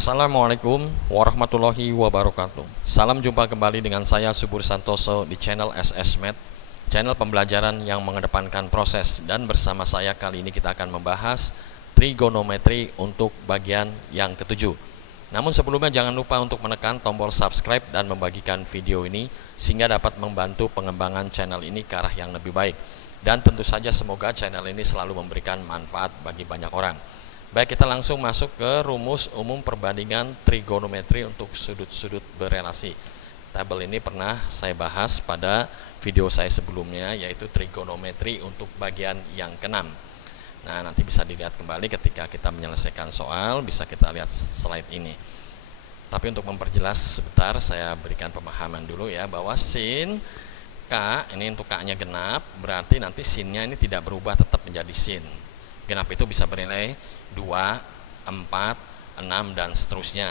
Assalamualaikum warahmatullahi wabarakatuh. Salam jumpa kembali dengan saya Subur Santoso di channel SSMed, channel pembelajaran yang mengedepankan proses. Dan bersama saya kali ini kita akan membahas trigonometri untuk bagian yang ketujuh. Namun sebelumnya jangan lupa untuk menekan tombol subscribe dan membagikan video ini sehingga dapat membantu pengembangan channel ini ke arah yang lebih baik. Dan tentu saja semoga channel ini selalu memberikan manfaat bagi banyak orang. Baik, kita langsung masuk ke rumus umum perbandingan trigonometri untuk sudut-sudut berelasi. Tabel ini pernah saya bahas pada video saya sebelumnya, yaitu trigonometri untuk bagian yang ke-6. Nah, nanti bisa dilihat kembali ketika kita menyelesaikan soal, bisa kita lihat slide ini. Tapi untuk memperjelas sebentar, saya berikan pemahaman dulu ya, bahwa sin K, ini untuk K-nya genap, berarti nanti sin-nya ini tidak berubah, tetap menjadi sin. Genap itu bisa bernilai 2, 4, 6 dan seterusnya.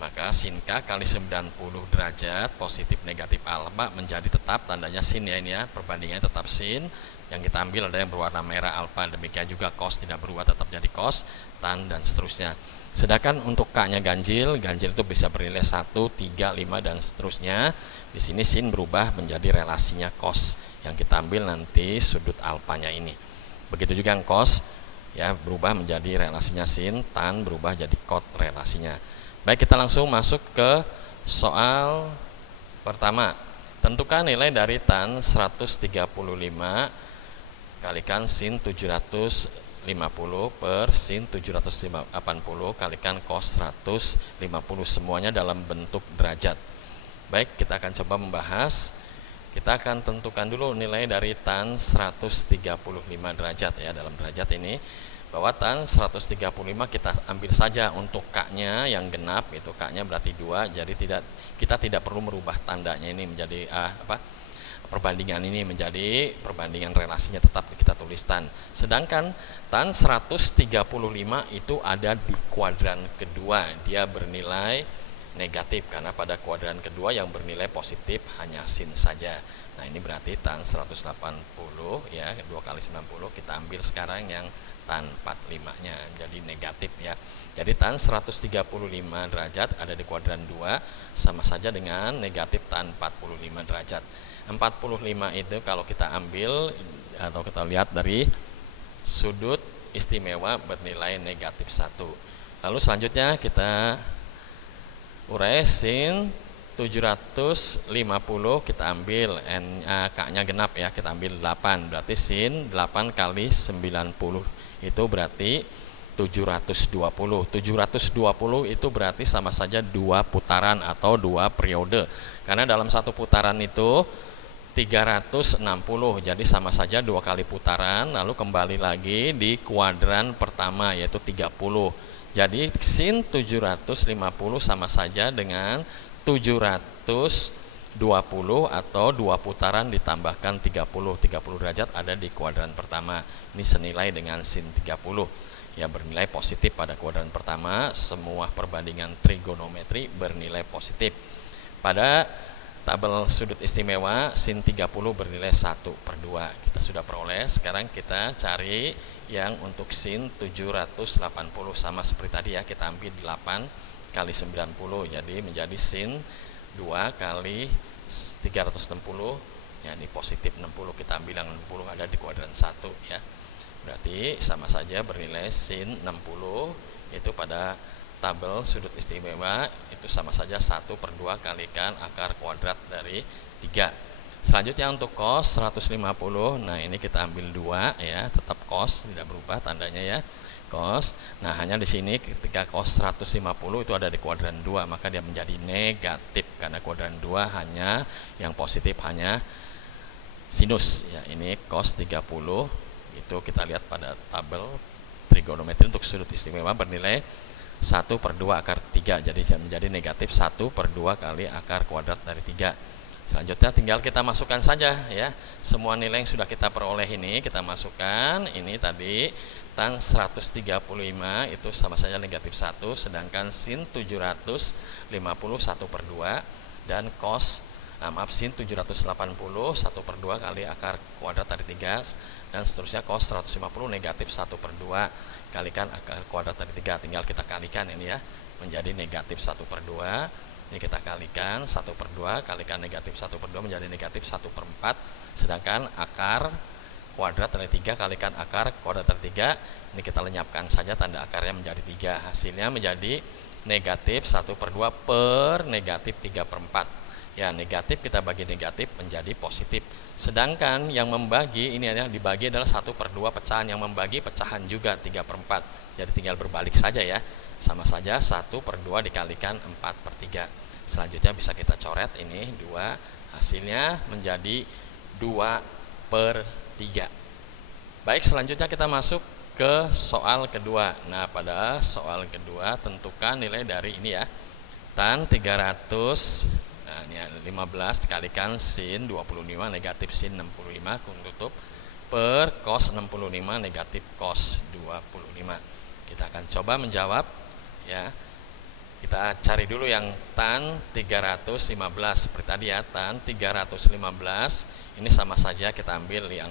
Maka sin K kali 90 derajat positif negatif alfa menjadi tetap, tandanya sin ya, ini ya, perbandingannya tetap sin. Yang kita ambil ada yang berwarna merah alfa, demikian juga cos tidak berubah, tetap jadi cos, tan dan seterusnya. Sedangkan untuk K-nya ganjil itu bisa bernilai 1, 3, 5 dan seterusnya. Di sini sin berubah menjadi relasinya cos, yang kita ambil nanti sudut alfanya ini. Begitu juga yang cos ya berubah menjadi relasinya sin, tan berubah jadi cot relasinya. Baik, kita langsung masuk ke soal pertama. Tentukan nilai dari tan 135 kalikan sin 750 per sin 780 kalikan cos 150, semuanya dalam bentuk derajat. Baik, kita akan coba membahas. Kita akan tentukan dulu nilai dari tan 135 derajat ya. Dalam derajat ini, bahwa tan 135 kita ambil saja untuk K-nya yang genap, itu K-nya berarti 2, jadi kita tidak perlu merubah tandanya ini menjadi perbandingan ini menjadi perbandingan relasinya, tetap kita tulis tan. Sedangkan tan 135 itu ada di kuadran kedua, dia bernilai negatif karena pada kuadran kedua yang bernilai positif hanya sin saja. Nah, ini berarti tan 180 ya, 2 kali 90 kita ambil sekarang yang tan 45 nya jadi negatif ya. Jadi tan 135 derajat ada di kuadran 2 sama saja dengan negatif tan 45 derajat. 45 itu kalau kita ambil atau kita lihat dari sudut istimewa bernilai negatif 1. Lalu selanjutnya kita urai sin 750 kita ambil K-nya genap ya, kita ambil 8, berarti sin 8 kali 90 itu berarti 720. 720 itu berarti sama saja 2 putaran atau 2 periode, karena dalam satu putaran itu 360, jadi sama saja 2 kali putaran, lalu kembali lagi di kuadran pertama yaitu 30. Jadi sin 750 sama saja dengan 720 atau 2 putaran ditambahkan 30 derajat ada di kuadran pertama. Ini senilai dengan sin 30. Ya, bernilai positif pada kuadran pertama. Semua perbandingan trigonometri bernilai positif. Pada tabel sudut istimewa sin 30 bernilai 1/2. Kita sudah peroleh. Sekarang kita cari yang untuk sin 780, sama seperti tadi ya, kita ambil 8 kali 90 jadi menjadi sin 2 kali 360 ya, ini positif 60, kita ambil yang 60 ada di kuadran 1 ya. Berarti sama saja bernilai sin 60 itu pada tabel sudut istimewa itu sama saja 1/2 kalikan akar kuadrat dari 3. Selanjutnya untuk cos 150, nah ini kita ambil 2 ya, tetap cos tidak berubah tandanya ya, cos. Nah, hanya di sini ketika cos 150 itu ada di kuadran 2, maka dia menjadi negatif karena kuadran 2 hanya yang positif hanya sinus ya. Ini cos 30 itu kita lihat pada tabel trigonometri untuk sudut istimewa bernilai 1/2 akar 3, jadi menjadi negatif 1/2 kali akar kuadrat dari 3. Selanjutnya tinggal kita masukkan saja ya, semua nilai yang sudah kita peroleh ini kita masukkan. Ini tadi tan 135 itu sama saja negatif 1, sedangkan sin 750 1/2 dan cos sin 780 1/2 kali akar kuadrat dari 3 dan seterusnya cos 150 negatif 1/2 kalikan akar kuadrat dari 3, tinggal kita kalikan ini ya, menjadi negatif 1/2. Ini kita kalikan 1/2 kalikan negatif 1/2 menjadi negatif 1/4. Sedangkan akar kuadrat dari 3 kalikan akar kuadrat dari 3, ini kita lenyapkan saja tanda akarnya menjadi 3. Hasilnya menjadi negatif 1/2 per negatif 3/4. Ya, negatif kita bagi negatif menjadi positif. Sedangkan yang membagi ini adalah dibagi adalah 1/2 pecahan, yang membagi pecahan juga 3/4. Jadi tinggal berbalik saja ya. Sama saja 1/2 dikalikan 4/3. Selanjutnya bisa kita coret ini 2, hasilnya menjadi 2/3. Baik, selanjutnya kita masuk ke soal kedua. Nah, pada soal kedua tentukan nilai dari ini ya. Tan 300, nah ini 15 dikalikan sin 25 negatif sin 65 tutup per cos 65 negatif cos 25. Kita akan coba menjawab ya. Kita cari dulu yang tan 315 seperti tadi ya. Tan 315 ini sama saja kita ambil yang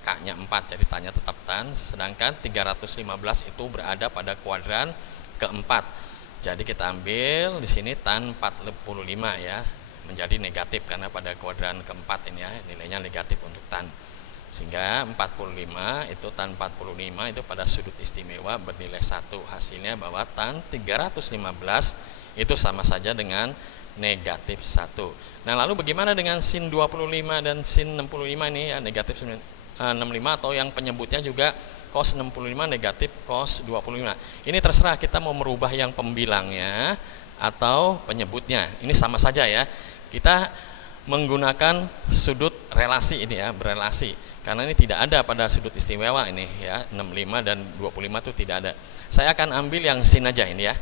K-nya 4, jadi tannya tetap tan. Sedangkan 315 itu berada pada kuadran keempat. Jadi kita ambil di sini tan 45 ya, menjadi negatif karena pada kuadran keempat ini ya, nilainya negatif untuk tan. Sehingga 45 itu tan 45 itu pada sudut istimewa bernilai 1. Hasilnya bahwa tan 315 itu sama saja dengan negatif 1. Nah, lalu bagaimana dengan sin 25 dan sin 65 ini ya, negatif 65 atau yang penyebutnya juga cos 65 negatif cos 25. Ini terserah kita mau merubah yang pembilangnya atau penyebutnya. Ini sama saja ya. Kita menggunakan sudut relasi ini ya, berelasi. Karena ini tidak ada pada sudut istimewa ini ya, 65 dan 25 itu tidak ada. Saya akan ambil yang sin aja ini ya.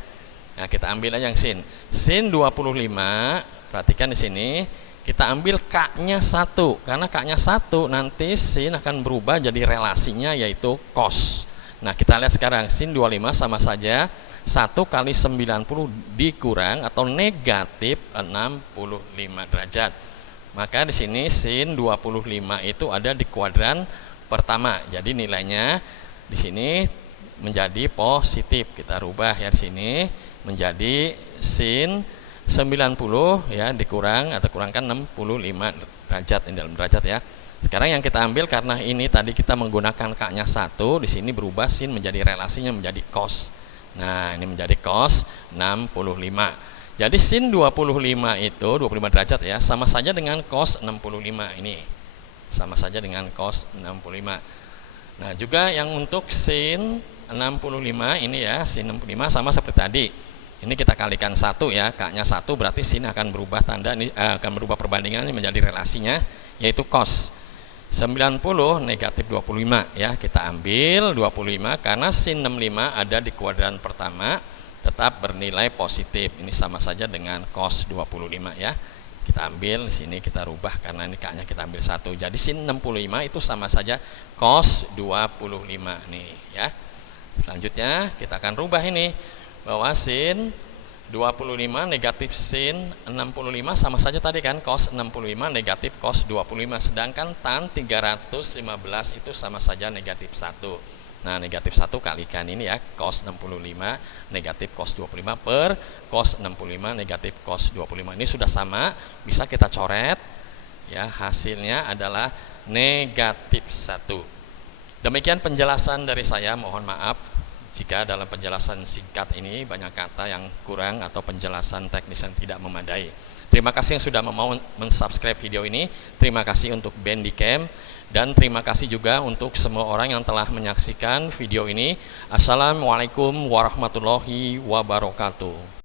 Nah, kita ambil aja yang sin. Sin 25, perhatikan di sini, kita ambil K-nya 1. Karena K-nya 1 nanti sin akan berubah jadi relasinya yaitu cos. Nah, kita lihat sekarang sin 25 sama saja 1 kali 90 dikurang atau negatif 65 derajat. Maka di sini sin 25 itu ada di kuadran pertama. Jadi nilainya di sini menjadi positif. Kita rubah ya di sini menjadi sin 90 ya dikurang atau kurangkan 65 derajat ini dalam derajat ya. Sekarang yang kita ambil karena ini tadi kita menggunakan K-nya 1, di sini berubah sin menjadi relasinya menjadi cos. Nah, ini menjadi cos 65. Jadi sin 25 itu 25 derajat ya, sama saja dengan cos 65 ini. Sama saja dengan cos 65. Nah, juga yang untuk sin 65 ini ya, sin 65 sama seperti tadi. Ini kita kalikan 1 ya, K-nya 1 berarti sin akan berubah tanda ini akan berubah perbandingan ini menjadi relasinya yaitu cos 90 negatif 25 ya. Kita ambil 25 karena sin 65 ada di kuadran pertama tetap bernilai positif. Ini sama saja dengan cos 25 ya. Kita ambil di sini kita rubah karena ini K-nya kita ambil 1. Jadi sin 65 itu sama saja cos 25 nih ya. Selanjutnya kita akan rubah ini bahwa sin 25 negatif sin 65 sama saja tadi kan cos 65 negatif cos 25. Sedangkan tan 315 itu sama saja negatif 1. Nah, negatif 1 kalikan ini ya, cos 65 negatif cos 25 per cos 65 negatif cos 25. Ini sudah sama, bisa kita coret ya, hasilnya adalah negatif 1. Demikian penjelasan dari saya, mohon maaf jika dalam penjelasan singkat ini banyak kata yang kurang atau penjelasan teknis yang tidak memadai. Terima kasih yang sudah mau mensubscribe video ini. Terima kasih untuk Bandicam. Dan terima kasih juga untuk semua orang yang telah menyaksikan video ini. Assalamualaikum warahmatullahi wabarakatuh.